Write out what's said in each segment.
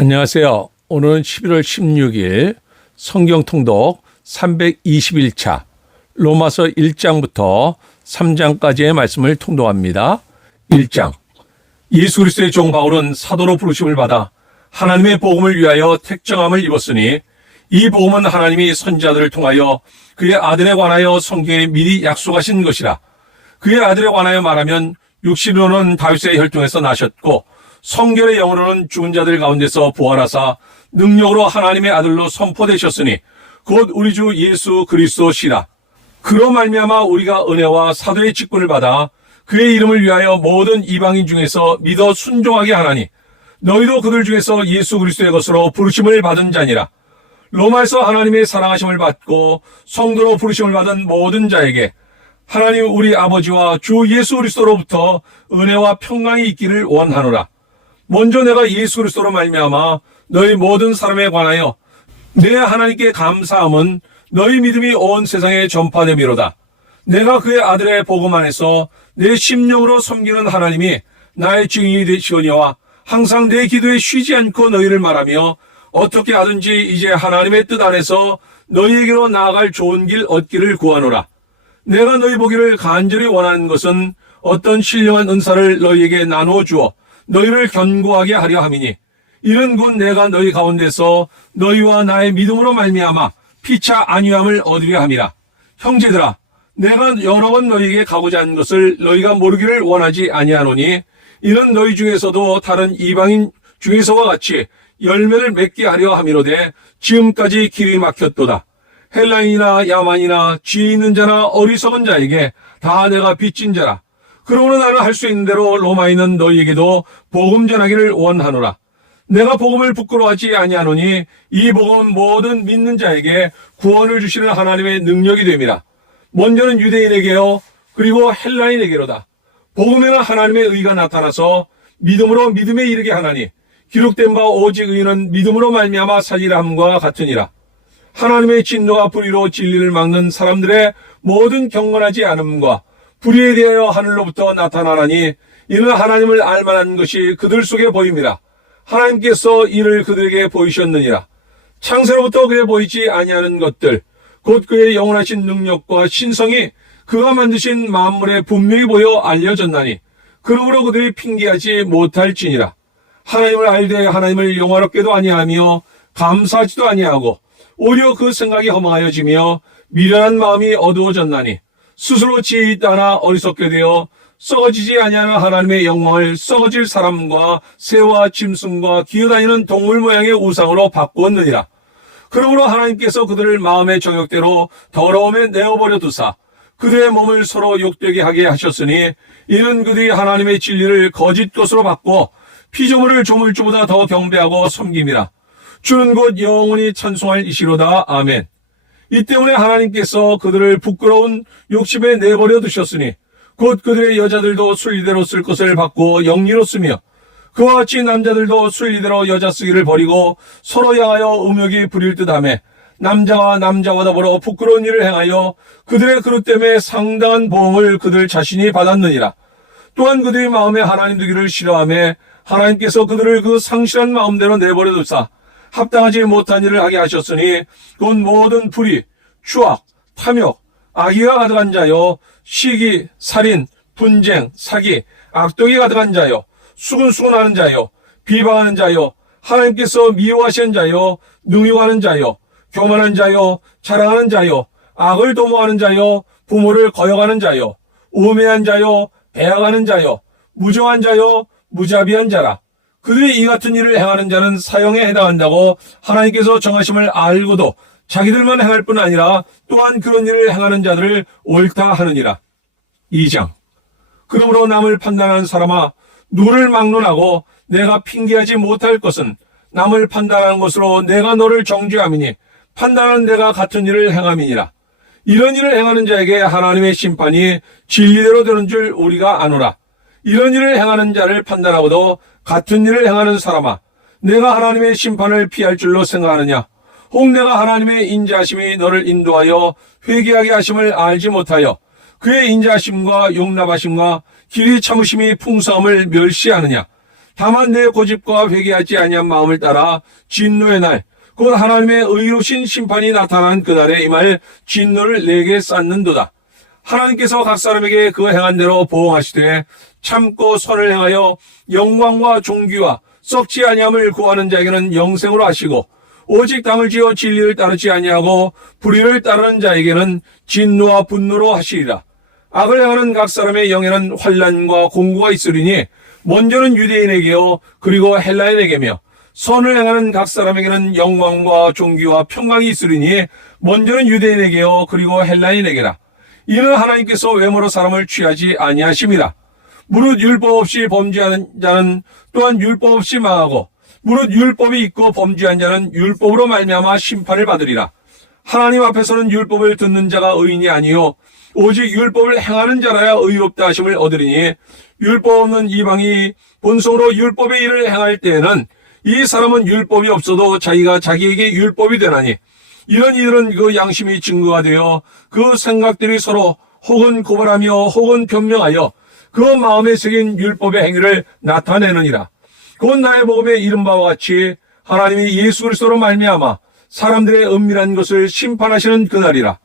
안녕하세요. 오늘은 11월 16일 성경 통독 321차 로마서 1장부터 3장까지의 말씀을 통독합니다. 1장. 예수 그리스도의 종 바울은 사도로 부르심을 받아 하나님의 복음을 위하여 택정함을 입었으니 이 복음은 하나님이 선지자들을 통하여 그의 아들에 관하여 성경에 미리 약속하신 것이라. 그의 아들에 관하여 말하면 육신으로는 다윗의 혈통에서 나셨고 성결의 영으로는 죽은 자들 가운데서 부활하사 능력으로 하나님의 아들로 선포되셨으니 곧 우리 주 예수 그리스도시라. 그로 말미암아 우리가 은혜와 사도의 직분을 받아 그의 이름을 위하여 모든 이방인 중에서 믿어 순종하게 하나니 너희도 그들 중에서 예수 그리스도의 것으로 부르심을 받은 자니라. 로마에서 하나님의 사랑하심을 받고 성도로 부르심을 받은 모든 자에게 하나님 우리 아버지와 주 예수 그리스도로부터 은혜와 평강이 있기를 원하노라. 먼저 내가 예수 그리스도로 말미암아 너희 모든 사람에 관하여 내 하나님께 감사함은 너희 믿음이 온 세상에 전파됨이로다. 내가 그의 아들의 복음 안에서 내 심령으로 섬기는 하나님이 나의 증인이 되시오니와 항상 내 기도에 쉬지 않고 너희를 말하며 어떻게 하든지 이제 하나님의 뜻 안에서 너희에게로 나아갈 좋은 길 얻기를 구하노라. 내가 너희 보기를 간절히 원하는 것은 어떤 신령한 은사를 너희에게 나누어 주어 너희를 견고하게 하려 함이니 이는 곧 내가 너희 가운데서 너희와 나의 믿음으로 말미암아 피차 안위함을 얻으려 함이라. 형제들아, 내가 여러 번 너희에게 가고자 하는 것을 너희가 모르기를 원하지 아니하노니 이는 너희 중에서도 다른 이방인 중에서와 같이 열매를 맺게 하려 함이로되 지금까지 길이 막혔도다. 헬라인이나 야만이나 지혜 있는 자나 어리석은 자에게 다 내가 빚진 자라. 그러므로 나는 할 수 있는 대로 로마에 있는 너희에게도 복음 전하기를 원하노라. 내가 복음을 부끄러워하지 아니하노니 이 복음은 모든 믿는 자에게 구원을 주시는 하나님의 능력이 됨이라. 먼저는 유대인에게요 그리고 헬라인에게로다. 복음에는 하나님의 의가 나타나서 믿음으로 믿음에 이르게 하나니 기록된 바 오직 의는 믿음으로 말미암아 살리라 함과 같으니라. 하나님의 진노가 불의로 진리를 막는 사람들의 모든 경건하지 않음과 불의에 대하여 하늘로부터 나타나나니 이는 하나님을 알만한 것이 그들 속에 보임이라. 하나님께서 이를 그들에게 보이셨느니라. 창세로부터 그에 보이지 아니하는 것들 곧 그의 영원하신 능력과 신성이 그가 만드신 만물에 분명히 보여 알려졌나니 그러므로 그들이 핑계하지 못할지니라. 하나님을 알되 하나님을 영화롭게도 아니하며 감사하지도 아니하고 오히려 그 생각이 허망하여지며 미련한 마음이 어두워졌나니 스스로 지혜 있다나 어리석게 되어 썩어지지 아니하는 하나님의 영광을 썩어질 사람과 새와 짐승과 기어다니는 동물 모양의 우상으로 바꾸었느니라. 그러므로 하나님께서 그들을 마음의 정욕대로 더러움에 내어버려 두사 그들의 몸을 서로 욕되게 하게 하셨으니 이는 그들이 하나님의 진리를 거짓 것으로 바꿔 피조물을 조물주보다 더 경배하고 섬김이라. 주는 곧 영원히 찬송할 이시로다. 아멘. 이 때문에 하나님께서 그들을 부끄러운 욕심에 내버려 두셨으니 곧 그들의 여자들도 순리대로 쓸 것을 받고 영리로 쓰며 그와 같이 남자들도 순리대로 여자 쓰기를 버리고 서로 향하여 음욕이 부릴 듯하며 남자와 남자와 더불어 부끄러운 일을 행하여 그들의 그릇 때문에 상당한 보응을 그들 자신이 받았느니라. 또한 그들의 마음에 하나님 두기를 싫어하며 하나님께서 그들을 그 상실한 마음대로 내버려 두사 합당하지 못한 일을 하게 하셨으니 곧 모든 불의, 추악, 탐욕, 악의가 가득한 자요 시기, 살인, 분쟁, 사기, 악독이 가득한 자요 수근수근하는 자요 비방하는 자요 하나님께서 미워하시는 자요 능욕하는 자요 교만한 자요 자랑하는 자요 악을 도모하는 자요 부모를 거역하는 자요 우매한 자요 배약하는 자요 무정한 자요 무자비한 자라. 그들이 이 같은 일을 행하는 자는 사형에 해당한다고 하나님께서 정하심을 알고도 자기들만 행할 뿐 아니라 또한 그런 일을 행하는 자들을 옳다 하느니라. 2장. 그러므로 남을 판단하는 사람아 누구를 막론하고 내가 핑계하지 못할 것은 남을 판단하는 것으로 내가 너를 정죄함이니 판단하는 내가 같은 일을 행함이니라. 이런 일을 행하는 자에게 하나님의 심판이 진리대로 되는 줄 우리가 아노라. 이런 일을 행하는 자를 판단하고도 같은 일을 행하는 사람아 내가 하나님의 심판을 피할 줄로 생각하느냐. 혹 내가 하나님의 인자하심이 너를 인도하여 회개하게 하심을 알지 못하여 그의 인자하심과 용납하심과 길이 참으심이 풍성함을 멸시하느냐. 다만 내 고집과 회개하지 아니한 마음을 따라 진노의 날, 곧 하나님의 의로우신 심판이 나타난 그날에 임할 진노를 내게 쌓는도다. 하나님께서 각 사람에게 그 행한 대로 보응하시되 참고 선을 행하여 영광과 존귀와 썩지 아니함을 구하는 자에게는 영생으로 하시고, 오직 담을 지어 진리를 따르지 아니하고 불의를 따르는 자에게는 진노와 분노로 하시리라. 악을 행하는 각 사람의 영에는 환난과 공고가 있으리니 먼저는 유대인에게요 그리고 헬라인에게며, 선을 행하는 각 사람에게는 영광과 존귀와 평강이 있으리니 먼저는 유대인에게요 그리고 헬라인에게라. 이는 하나님께서 외모로 사람을 취하지 아니하심이라. 무릇 율법 없이 범죄하는 자는 또한 율법 없이 망하고, 무릇 율법이 있고 범죄한 자는 율법으로 말미암아 심판을 받으리라. 하나님 앞에서는 율법을 듣는 자가 의인이 아니요 오직 율법을 행하는 자라야 의롭다 하심을 얻으리니, 율법 없는 이방이 본성으로 율법의 일을 행할 때에는 이 사람은 율법이 없어도 자기가 자기에게 율법이 되나니, 이런 이들은 그 양심이 증거가 되어 그 생각들이 서로 혹은 고발하며 혹은 변명하여 그 마음에 새긴 율법의 행위를 나타내느니라. 곧 나의 복음에 이른 바와 같이 하나님이 예수 그리스도로 말미암아 사람들의 은밀한 것을 심판하시는 그날이라.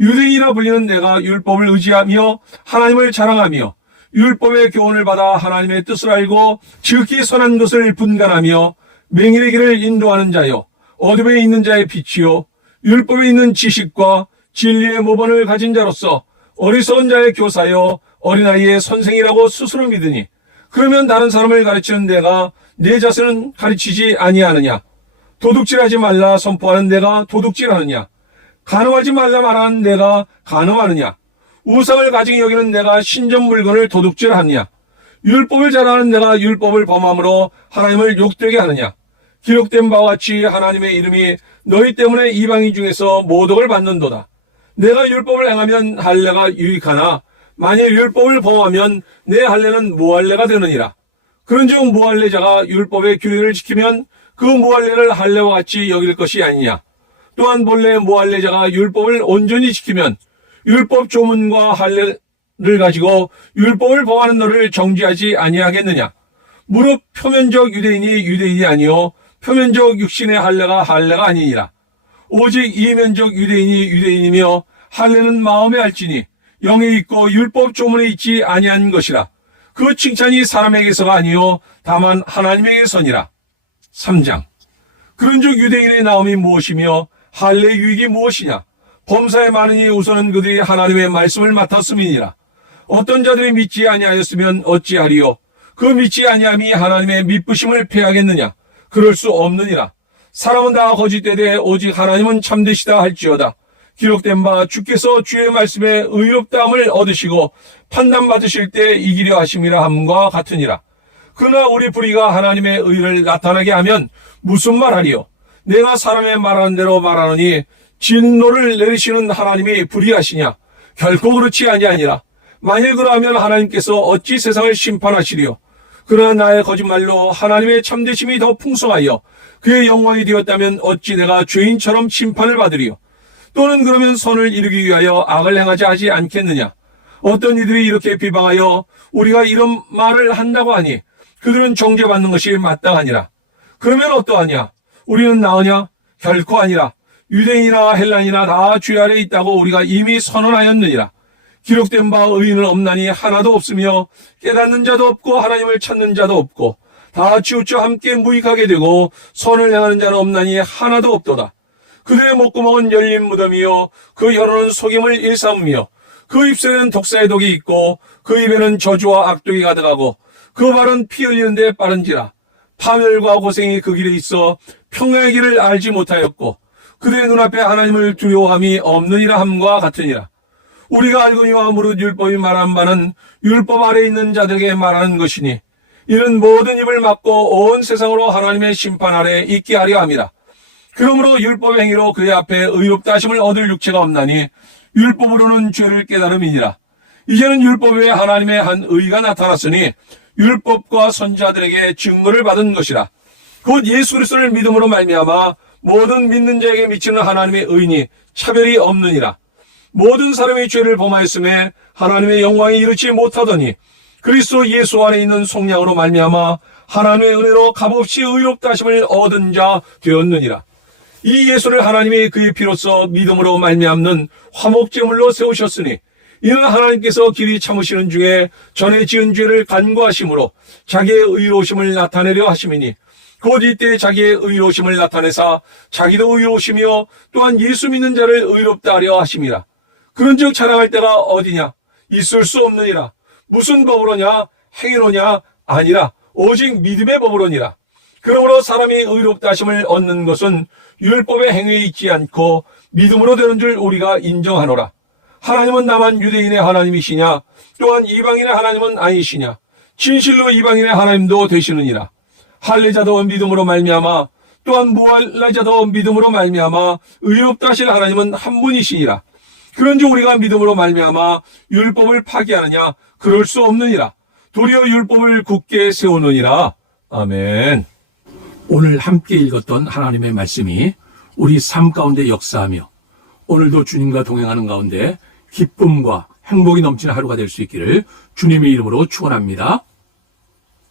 유대인이라 불리는 내가 율법을 의지하며 하나님을 자랑하며 율법의 교훈을 받아 하나님의 뜻을 알고 지극히 선한 것을 분간하며 맹인의 길을 인도하는 자요 어둠에 있는 자의 빛이요 율법에 있는 지식과 진리의 모본을 가진 자로서 어리석은 자의 교사요 어린아이의 선생이라고 스스로 믿으니, 그러면 다른 사람을 가르치는 내가 내 자신은 가르치지 아니하느냐? 도둑질하지 말라 선포하는 내가 도둑질하느냐? 간음하지 말라 말하는 내가 간음하느냐? 우상을 가증히 여기는 내가 신전 물건을 도둑질하느냐? 율법을 자랑하는 내가 율법을 범함으로 하나님을 욕되게 하느냐? 기록된 바와 같이 하나님의 이름이 너희 때문에 이방인 중에서 모독을 받는도다. 내가 율법을 행하면 할례가 유익하나 만일 율법을 범하면 내 할례는 무할례가 되느니라. 그런즉 무할례자가 율법의 규례를 지키면 그 무할례를 할례와 같이 여길 것이 아니냐. 또한 본래 무할례자가 율법을 온전히 지키면 율법 조문과 할례를 가지고 율법을 범하는 너를 정죄하지 아니하겠느냐. 무릇 표면적 유대인이 유대인이 아니요 표면적 육신의 할례가 할례가 아니니라. 오직 이면적 유대인이 유대인이며 할례는 마음에 알지니 영에 있고 율법 조문에 있지 아니한 것이라. 그 칭찬이 사람에게서가 아니요 다만 하나님에게서니라. 3장. 그런즉 유대인의 나옴이 무엇이며 할례의 유익이 무엇이냐? 범사에 많으니 우선은 그들이 하나님의 말씀을 맡았음이니라. 어떤 자들이 믿지 아니하였으면 어찌하리요? 그 믿지 아니함이 하나님의 믿으심을 패하겠느냐? 그럴 수 없느니라. 사람은 다 거짓되되 오직 하나님은 참되시다 할지어다. 기록된 바 주께서 주의 말씀에 의롭다함을 얻으시고 판단받으실 때 이기려 하심이라 함과 같으니라. 그러나 우리 불의가 하나님의 의를 나타나게 하면 무슨 말하리요? 내가 사람의 말하는 대로 말하노니 진노를 내리시는 하나님이 불의하시냐? 결코 그렇지 아니하니라. 만일 그러하면 하나님께서 어찌 세상을 심판하시리요? 그러나 나의 거짓말로 하나님의 참되심이 더 풍성하여 그의 영광이 되었다면 어찌 내가 죄인처럼 심판을 받으리요? 또는 그러면 선을 이루기 위하여 악을 행하지 하지 않겠느냐? 어떤 이들이 이렇게 비방하여 우리가 이런 말을 한다고 하니 그들은 정죄받는 것이 마땅하니라. 그러면 어떠하냐? 우리는 나으냐? 결코 아니라. 유대인이나 헬라인이나 다 죄 아래 있다고 우리가 이미 선언하였느니라. 기록된 바 의인은 없나니 하나도 없으며 깨닫는 자도 없고 하나님을 찾는 자도 없고 다 치우쳐 함께 무익하게 되고 선을 행하는 자는 없나니 하나도 없도다. 그들의 목구멍은 열린 무덤이요 그 혀로는 속임을 일삼으며 그 입술에는 독사의 독이 있고 그 입에는 저주와 악독이 가득하고 그 발은 피 흘리는데 빠른지라. 파멸과 고생이 그 길에 있어 평강의 길을 알지 못하였고 그들의 눈앞에 하나님을 두려워함이 없느니라 함과 같으니라. 우리가 알거니와 무릇 율법이 말한 바는 율법 아래 있는 자들에게 말하는 것이니 이는 모든 입을 막고 온 세상으로 하나님의 심판 아래 있게 하려 함이라. 그러므로 율법 행위로 그의 앞에 의롭다 하심을 얻을 육체가 없나니 율법으로는 죄를 깨달음이니라. 이제는 율법에 하나님의 한 의가 나타났으니 율법과 선지자들에게 증거를 받은 것이라. 곧 예수 그리스도를 믿음으로 말미암아 모든 믿는 자에게 미치는 하나님의 의인이 차별이 없느니라. 모든 사람이 죄를 범하였음에 하나님의 영광이 이르지 못하더니 그리스도 예수 안에 있는 속량으로 말미암아 하나님의 은혜로 값없이 의롭다 하심을 얻은 자 되었느니라. 이 예수를 하나님이 그의 피로써 믿음으로 말미암는 화목제물로 세우셨으니 이는 하나님께서 길이 참으시는 중에 전에 지은 죄를 간구하심으로 자기의 의로우심을 나타내려 하심이니 곧 이때 자기의 의로우심을 나타내사 자기도 의로우시며 또한 예수 믿는 자를 의롭다 하려 하심이라. 그런즉 자랑할 때가 어디냐? 있을 수 없느니라. 무슨 법으로냐? 행위로냐? 아니라 오직 믿음의 법으로니라. 그러므로 사람이 의롭다 하심을 얻는 것은 율법의 행위에 있지 않고 믿음으로 되는 줄 우리가 인정하노라. 하나님은 다만 유대인의 하나님이시냐? 또한 이방인의 하나님은 아니시냐? 진실로 이방인의 하나님도 되시느니라. 할례자도 믿음으로 말미암아 또한 무할례자도 믿음으로 말미암아 의롭다 하실 하나님은 한 분이시니라. 그런즉 우리가 믿음으로 말미암아 율법을 파기하느냐? 그럴 수 없느니라. 도리어 율법을 굳게 세우느니라. 아멘. 오늘 함께 읽었던 하나님의 말씀이 우리 삶 가운데 역사하며 오늘도 주님과 동행하는 가운데 기쁨과 행복이 넘치는 하루가 될 수 있기를 주님의 이름으로 축원합니다.